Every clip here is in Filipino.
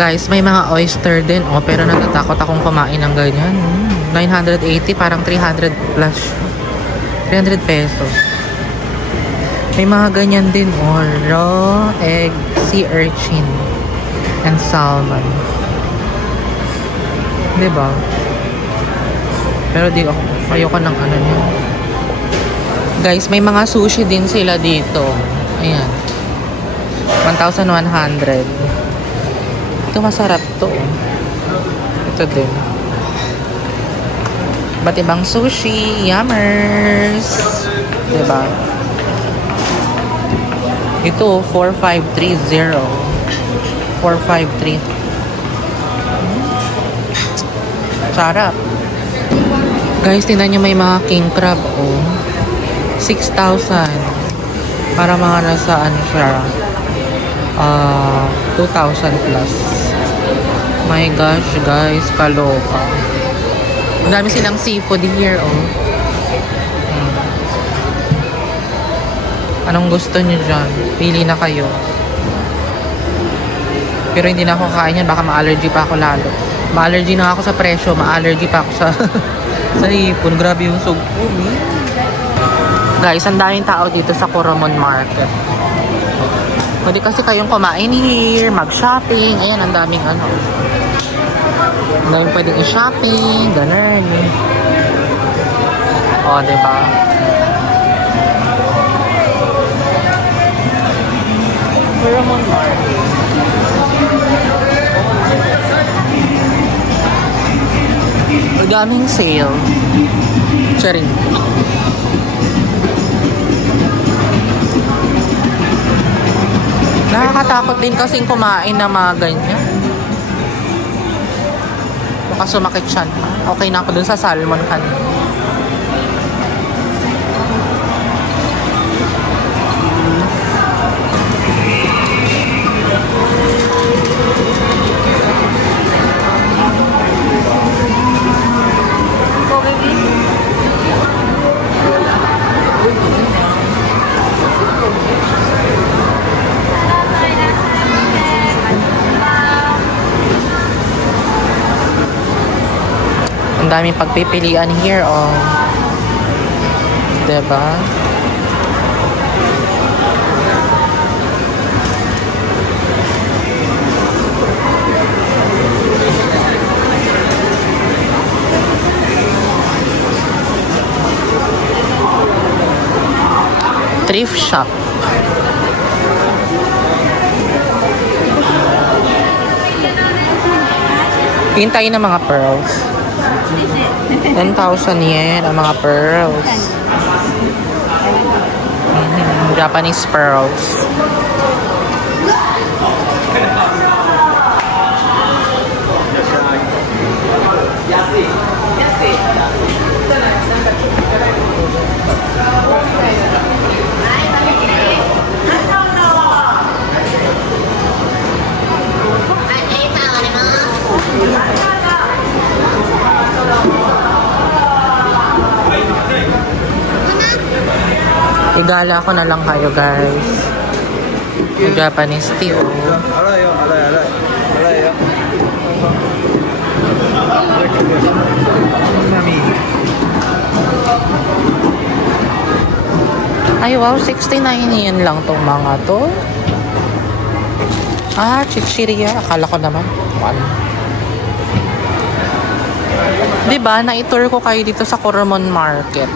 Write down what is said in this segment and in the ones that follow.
Guys, may mga oyster din. Oh, pero natatakot akong kumain ng ganyan. 980, parang 300 plus. 300 pesos. May mga ganyan din. Oh, raw egg, sea urchin, and salmon. Diba? Pero di ako, ayoko ng ano niya. Guys, may mga sushi din sila dito. Ayan. 1,100. Ito masarap to. Ito din. Ba't ibang sushi? Yummers! Diba? Ito, 4,530. 4,530. Sarap. Guys, tingnan nyo may mga king crab. Oh. 6,000. Para mga nasa ano siya. 2,000 plus. My gosh, guys. Kaloka. Ang dami silang seafood here, oh. Anong gusto nyo dyan? Pili na kayo. Pero hindi na ako kakain yan. Baka ma-allergy pa ako lalo. Ma-allergy na ako sa presyo. Ma-allergy pa ako sa sa hipon. Grabe yung sug. Guys, ang daming tao dito sa Coramon Market. Pwede kasi kayong kumain here, mag-shopping. Ayan, ang daming ano. Ang daming pwedeng i-shopping. Ganun. O, diba? Coramon Market. Ang daming sale. Charing. Nakakatakot din kasing kumain na mga ganyan. Baka sumakit siya. Okay na ako dun sa salmon kanina. Ang daming pagpipilian here, oh. Diba? Thrift shop. Hintayin ng mga pearls. 10,000 yen ang mga pearls. Japanese pearls. Igala ko na lang kayo, guys. Yung Japanese tea, oh. Ay, wow, 69 yen lang tong mga to. Ah, chichirya. Akala ko naman. Diba, na-tour ko kayo dito sa Coramon Market.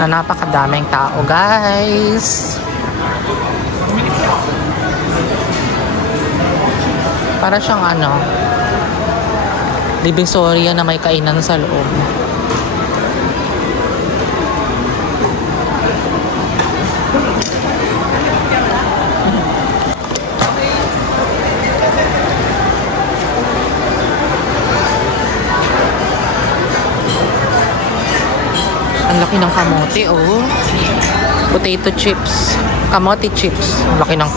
Na napakadaming tao, guys. Para siyang ano, Divisoria na may kainan sa loob. Ang laki ng kamote, oh. Potato chips. Kamote chips. Ang laki ng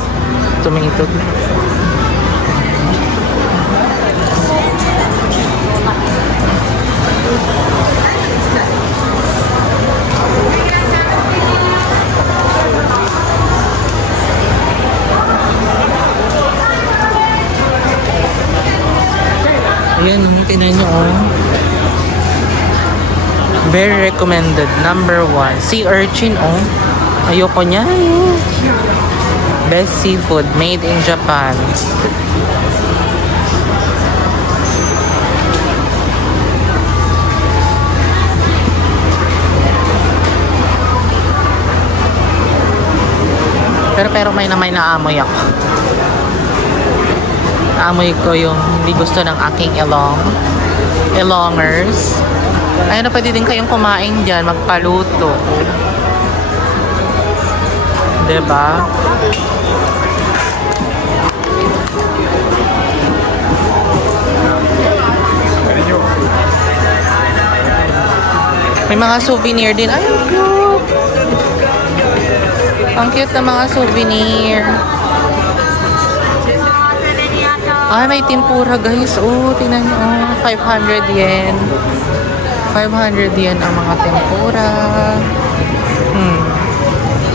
tomato. Tingnan nyo, oh. Very recommended. Number 1. Sea urchin, oh. Ayoko niya, eh. Best seafood made in Japan. Pero may naamoy ako. Naamoy ko yung hindi gusto ng aking elongers. Ayun na, pwede din kayong kumain dyan, magpaluto. Diba? May mga souvenir din. Ay, ang cute! Ang cute na mga souvenir. Ay, may tempura guys. Oh, tingnan nyo. Oh, 500 yen. 500 yen ang mga tempura.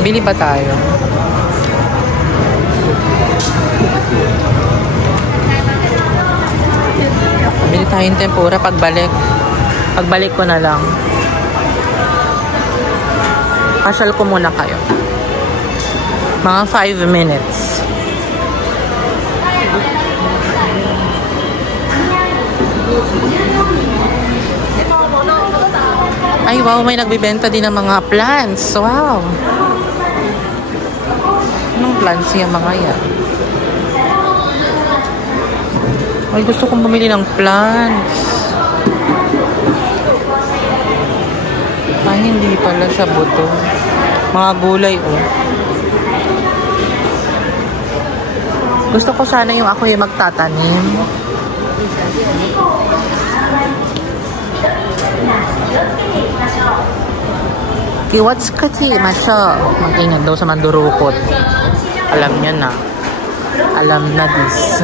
Bili ba tayo? Bili tayong tempura pagbalik. Pagbalik ko na lang. Pasyal ko muna kayo. Mga 5 minutes. Ay, wow, may nagbibenta din ng mga plants. Wow. Anong plants yung mga yan? Ay, gusto kong bumili ng plants. Ay, hindi pala siya buto. Mga gulay, oh. Gusto ko sana yung ako yung magtatanim. Kiwatskati, masya. Mag-ingat daw sa mandurukot. Alam niya na. Alam na this.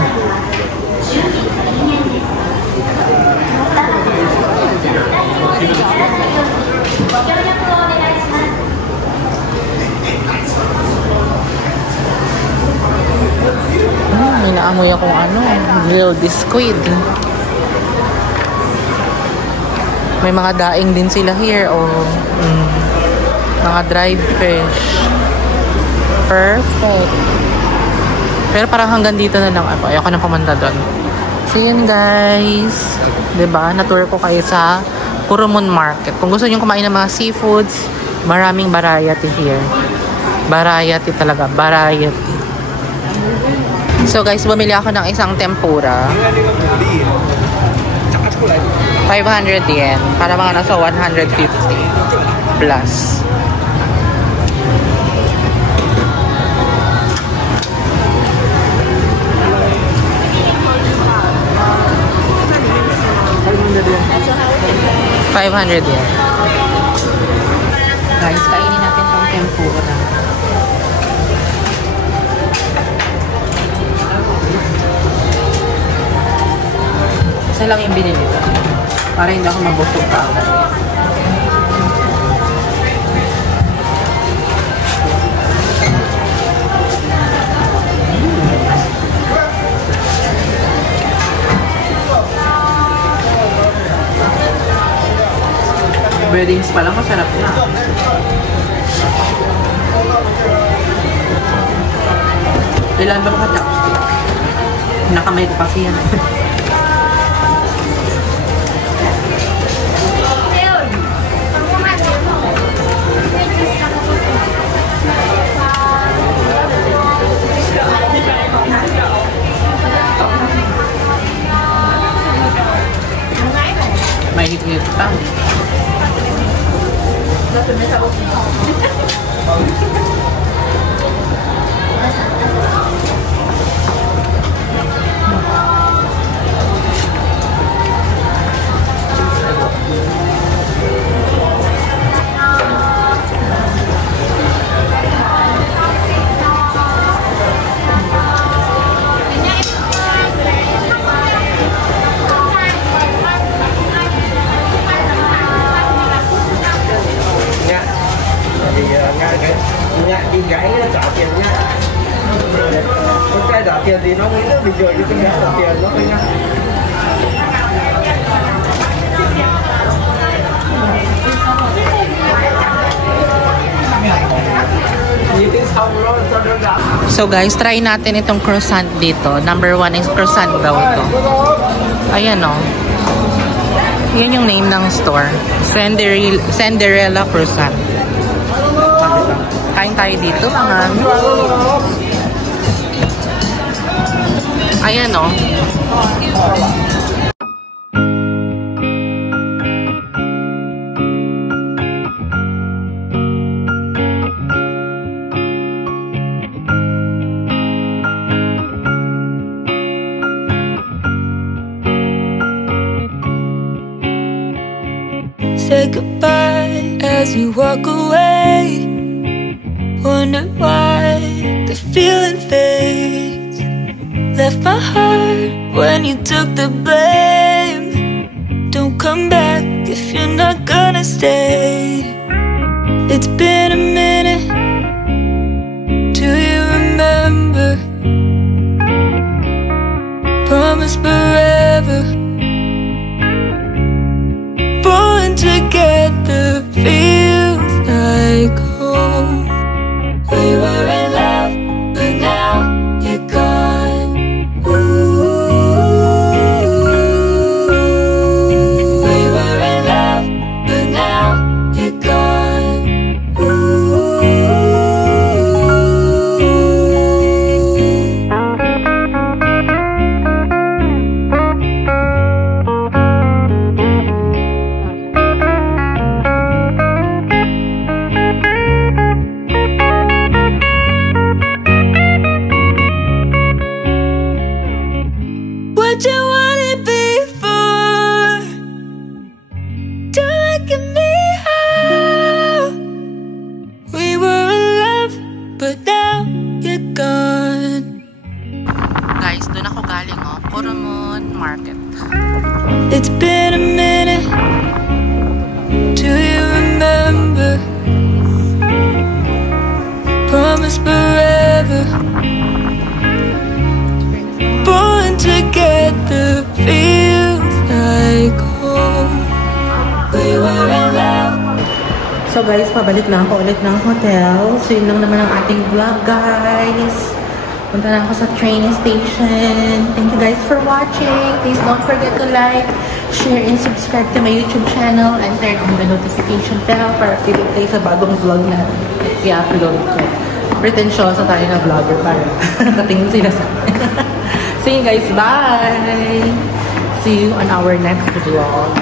May naamoy akong ano, grilled squid. May mga daing din sila here, oh. Mga dried fish. Perfect. Pero parang hanggang dito na lang ako. Ayoko na pumunta doon. So yun guys. Diba? Natour ko kayo sa Kurumon Market. Kung gusto nyo kumain ng mga seafoods, maraming variety here. Variety talaga. Variety. So guys, bumili ako ng isang tempura. 500 yen. Para mga nasa 150 plus. $500 yen. Guys, kainin natin tong tempura. Isa lang yung binili ko. Para hindi ako mabusog pa agad. Weddings pa lang, masarap na. Ilan ba mga chopstick? Nakamay ko kasi yan. May hit-hit pa. Đi gãy trả tiền nha. Cái trả tiền thì nó nghĩ là bình thường, nhưng cái trả tiền nó thôi nha. So guys, try natin itong croissant dito. Number 1 is croissant daw ito. Ayan o. Yan yung name ng store. Cinderella Croissant. Kain tayo dito mga. Ayan o. Say goodbye as you walk away. Wonder why the feeling fades. Left my heart when you took the blame. Don't come back if you're not gonna stay. It's been a minute. Do you remember? Promise forever. Together feels like home. We were in love, but now you're gone. Ooh. We were in love, but now you're gone. Ooh. What you wanted before? Don't look at me how we were in love, but now you're gone. Guys, doon ako galing o. Coromon Market. It's been a minute. Do you remember? Promise forever. Together feels like home. We were in love. So guys, pabalik na ako ulit ng hotel. So yun lang naman ang ating vlog guys. Punta na ako sa train station. Thank you guys for watching. Please don't forget to like, share, and subscribe to my YouTube channel. And turn on the notification bell para update kayo sa bagong vlog na i-upload ko. Pretensyosa tayo na vlogger para nakatingin sila sa akin. See you guys, bye! See you on our next vlog.